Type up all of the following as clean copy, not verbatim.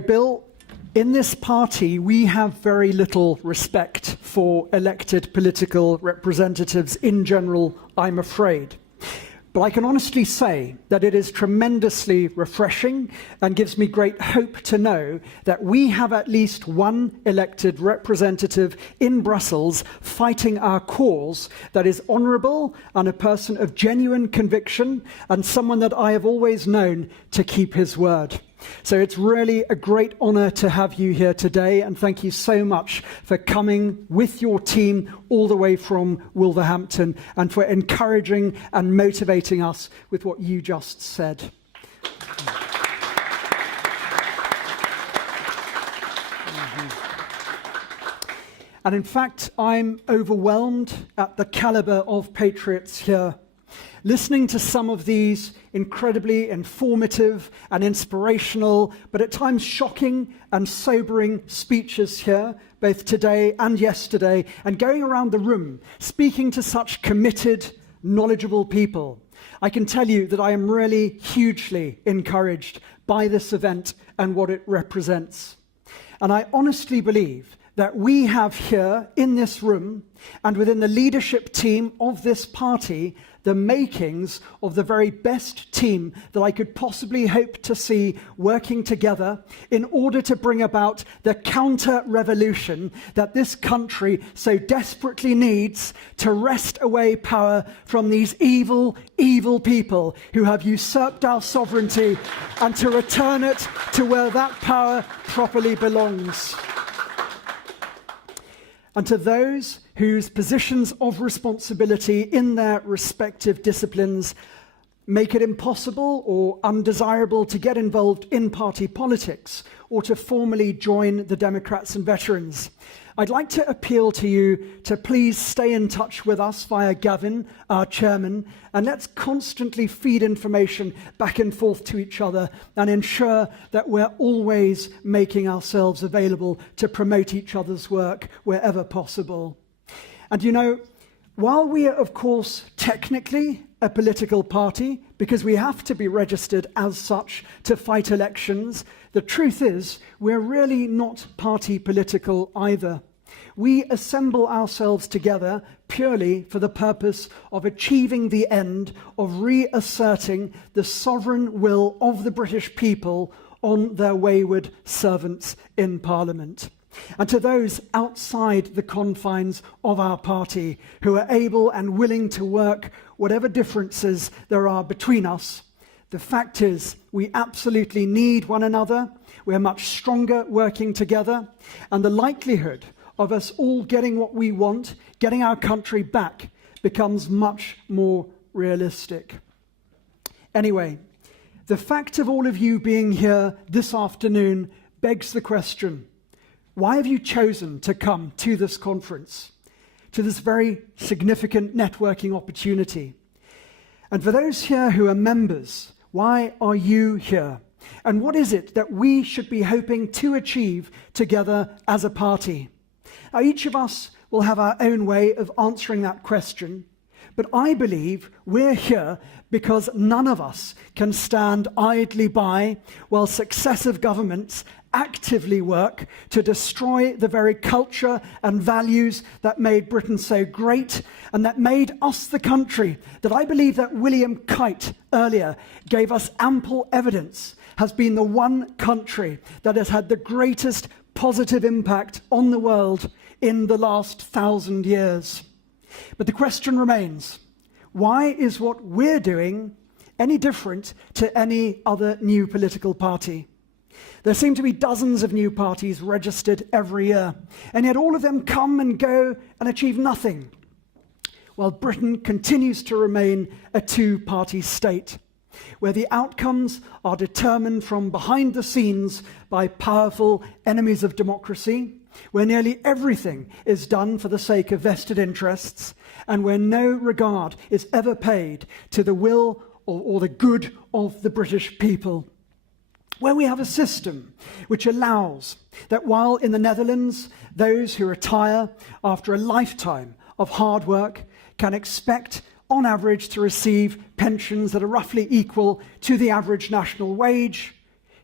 Bill, in this party, we have very little respect for elected political representatives in general, I'm afraid. But I can honestly say that it is tremendously refreshing and gives me great hope to know that we have at least one elected representative in Brussels fighting our cause that is honourable and a person of genuine conviction and someone that I have always known to keep his word. So it's really a great honour to have you here today, and thank you so much for coming with your team all the way from Wolverhampton and for encouraging and motivating us with what you just said. And in fact, I'm overwhelmed at the calibre of patriots here. Listening to some of these incredibly informative and inspirational, but at times shocking and sobering speeches here, both today and yesterday, and going around the room, speaking to such committed, knowledgeable people, I can tell you that I am really hugely encouraged by this event and what it represents. And I honestly believe that we have here in this room and within the leadership team of this party the makings of the very best team that I could possibly hope to see working together in order to bring about the counter-revolution that this country so desperately needs to wrest away power from these evil, evil people who have usurped our sovereignty and to return it to where that power properly belongs. And to those whose positions of responsibility in their respective disciplines make it impossible or undesirable to get involved in party politics or to formally join the Democrats and Veterans, I'd like to appeal to you to please stay in touch with us via Gavin, our chairman, and let's constantly feed information back and forth to each other and ensure that we're always making ourselves available to promote each other's work wherever possible. And while we are, of course, technically a political party, because we have to be registered as such to fight elections, the truth is we're really not party political either. We assemble ourselves together purely for the purpose of achieving the end of reasserting the sovereign will of the British people on their wayward servants in Parliament. And to those outside the confines of our party who are able and willing to work whatever differences there are between us, the fact is we absolutely need one another. We're much stronger working together, and the likelihood of us all getting what we want, getting our country back, becomes much more realistic. Anyway, the fact of all of you being here this afternoon begs the question: why have you chosen to come to this conference, to this very significant networking opportunity? And for those here who are members, why are you here? And what is it that we should be hoping to achieve together as a party? Now, each of us will have our own way of answering that question, but I believe we're here because none of us can stand idly by while successive governments actively work to destroy the very culture and values that made Britain so great and that made us the country that I believe that William Kite earlier gave us ample evidence has been the one country that has had the greatest positive impact on the world in the last 1,000 years. But the question remains, why is what we're doing any different to any other new political party? There seem to be dozens of new parties registered every year, and yet all of them come and go and achieve nothing, while Britain continues to remain a two-party state, where the outcomes are determined from behind the scenes by powerful enemies of democracy, where nearly everything is done for the sake of vested interests, and where no regard is ever paid to the will or the good of the British people. Where we have a system which allows that while in the Netherlands, those who retire after a lifetime of hard work can expect on average, to receive pensions that are roughly equal to the average national wage.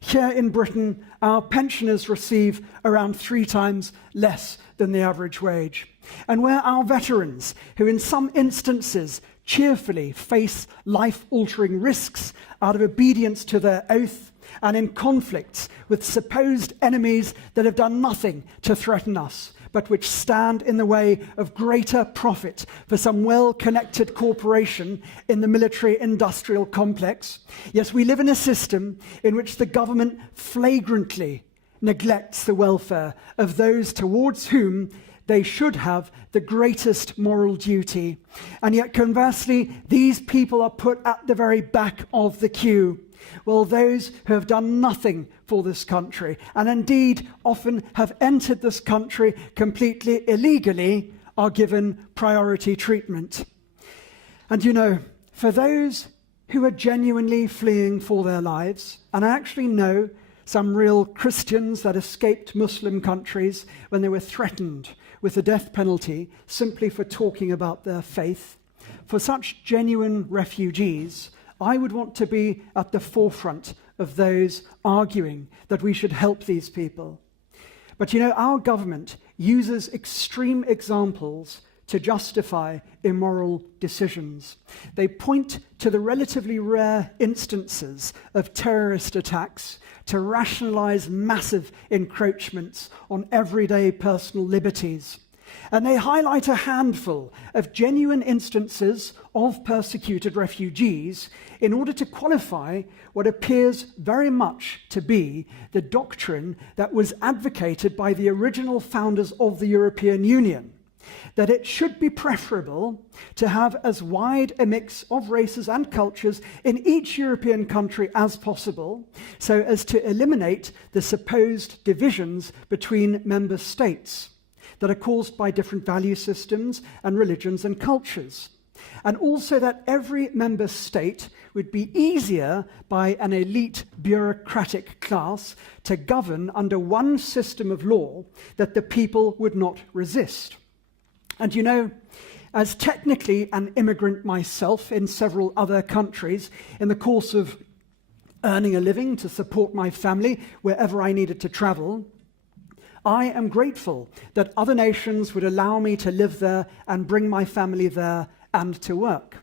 Here in Britain, our pensioners receive around 3 times less than the average wage. And where our veterans, who in some instances cheerfully face life-altering risks out of obedience to their oath and in conflicts with supposed enemies that have done nothing to threaten us, but which stand in the way of greater profit for some well-connected corporation in the military-industrial complex. Yes, we live in a system in which the government flagrantly neglects the welfare of those towards whom they should have the greatest moral duty. And yet, conversely, these people are put at the very back of the queue. Well, those who have done nothing for this country, and indeed often have entered this country completely illegally, are given priority treatment. And you know, for those who are genuinely fleeing for their lives, and I actually know some real Christians that escaped Muslim countries when they were threatened with the death penalty simply for talking about their faith, for such genuine refugees, I would want to be at the forefront of those arguing that we should help these people. But you know, our government uses extreme examples to justify immoral decisions. They point to the relatively rare instances of terrorist attacks to rationalize massive encroachments on everyday personal liberties. And they highlight a handful of genuine instances of persecuted refugees in order to qualify what appears very much to be the doctrine that was advocated by the original founders of the European Union, that it should be preferable to have as wide a mix of races and cultures in each European country as possible, so as to eliminate the supposed divisions between member states that are caused by different value systems and religions and cultures. And also that every member state would be easier by an elite bureaucratic class to govern under one system of law that the people would not resist. And you know, as technically an immigrant myself in several other countries, in the course of earning a living to support my family wherever I needed to travel, I am grateful that other nations would allow me to live there and bring my family there and to work.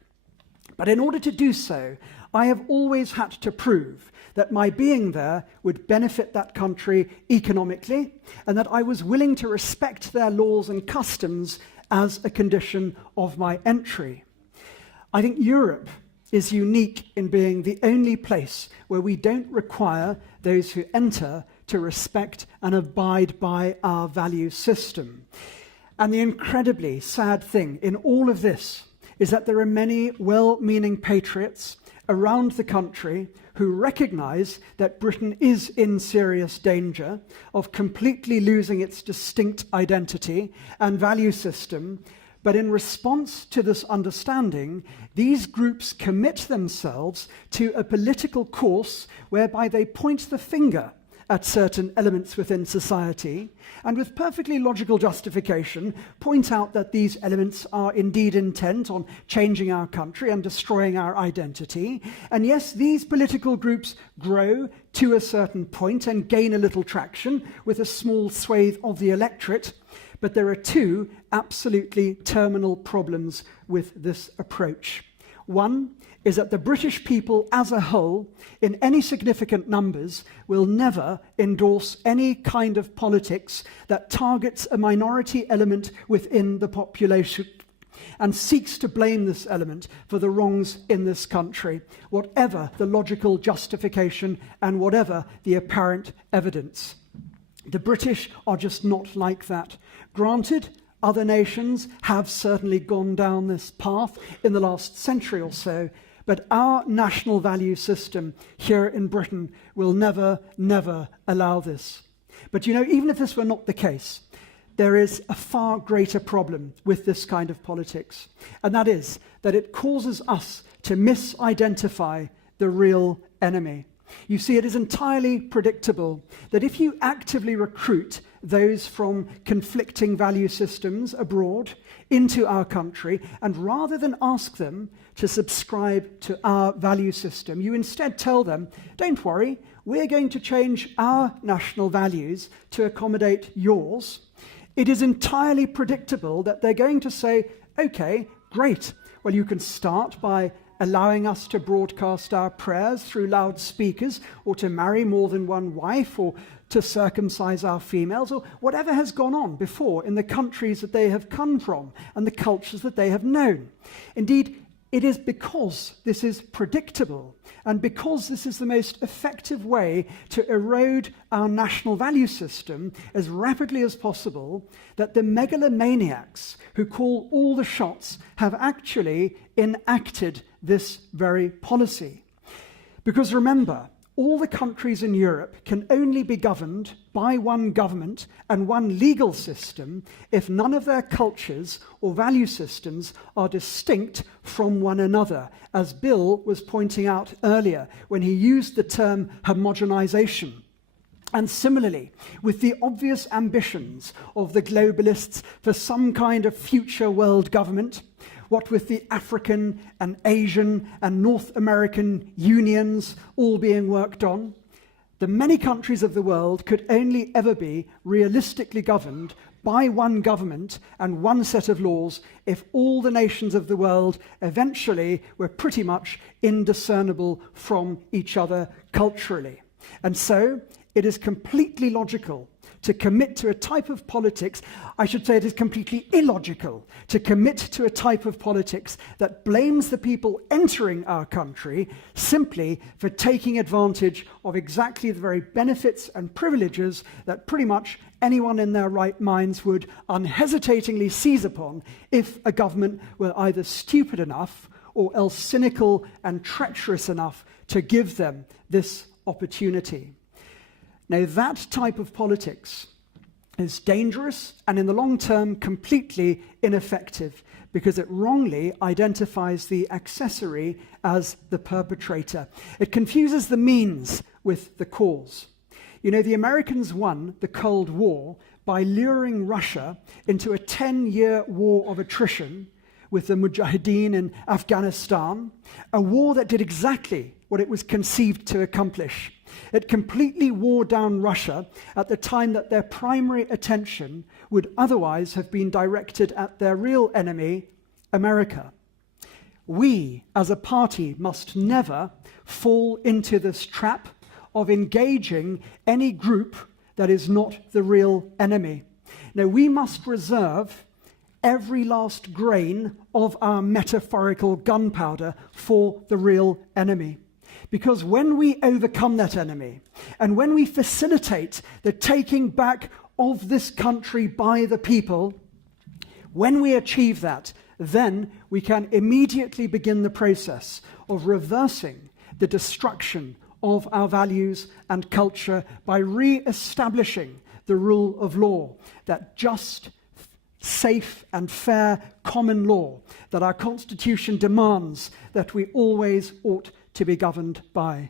But in order to do so, I have always had to prove that my being there would benefit that country economically, and that I was willing to respect their laws and customs as a condition of my entry. I think Europe is unique in being the only place where we don't require those who enter to respect and abide by our value system. And the incredibly sad thing in all of this is that there are many well-meaning patriots around the country who recognize that Britain is in serious danger of completely losing its distinct identity and value system. But in response to this understanding, these groups commit themselves to a political course whereby they point the finger at certain elements within society, and with perfectly logical justification, point out that these elements are indeed intent on changing our country and destroying our identity. And yes, these political groups grow to a certain point and gain a little traction with a small swathe of the electorate. But there are 2 absolutely terminal problems with this approach. One is that the British people as a whole, in any significant numbers, will never endorse any kind of politics that targets a minority element within the population and seeks to blame this element for the wrongs in this country, whatever the logical justification and whatever the apparent evidence. The British are just not like that. Granted, other nations have certainly gone down this path in the last century or so, but our national value system here in Britain will never, never allow this. But you know, even if this were not the case, there is a far greater problem with this kind of politics, and that is that it causes us to misidentify the real enemy. You see, it is entirely predictable that if you actively recruit those from conflicting value systems abroad into our country, and rather than ask them to subscribe to our value system, you instead tell them, don't worry, we're going to change our national values to accommodate yours. It is entirely predictable that they're going to say, okay, great, well, you can start by allowing us to broadcast our prayers through loudspeakers, or to marry more than one wife, or to circumcise our females, or whatever has gone on before in the countries that they have come from and the cultures that they have known. Indeed, it is because this is predictable and because this is the most effective way to erode our national value system as rapidly as possible that the megalomaniacs who call all the shots have actually enacted this very policy. Because remember, all the countries in Europe can only be governed by one government and one legal system if none of their cultures or value systems are distinct from one another, as Bill was pointing out earlier when he used the term homogenization. And similarly, with the obvious ambitions of the globalists for some kind of future world government, what with the African and Asian and North American unions all being worked on, the many countries of the world could only ever be realistically governed by one government and one set of laws if all the nations of the world eventually were pretty much indiscernible from each other culturally. And so it is completely logical to commit to a type of politics, I should say it is completely illogical to commit to a type of politics that blames the people entering our country simply for taking advantage of exactly the very benefits and privileges that pretty much anyone in their right minds would unhesitatingly seize upon if a government were either stupid enough or else cynical and treacherous enough to give them this opportunity. Now, that type of politics is dangerous and in the long term completely ineffective because it wrongly identifies the accessory as the perpetrator. It confuses the means with the cause. You know, the Americans won the Cold War by luring Russia into a 10-year war of attrition with the Mujahideen in Afghanistan, a war that did exactly what it was conceived to accomplish. It completely wore down Russia at the time that their primary attention would otherwise have been directed at their real enemy, America. We, as a party, must never fall into this trap of engaging any group that is not the real enemy. Now, we must reserve every last grain of our metaphorical gunpowder for the real enemy. Because when we overcome that enemy, and when we facilitate the taking back of this country by the people, when we achieve that, then we can immediately begin the process of reversing the destruction of our values and culture by re-establishing the rule of law, that just, safe and fair common law that our Constitution demands that we always ought to be governed by.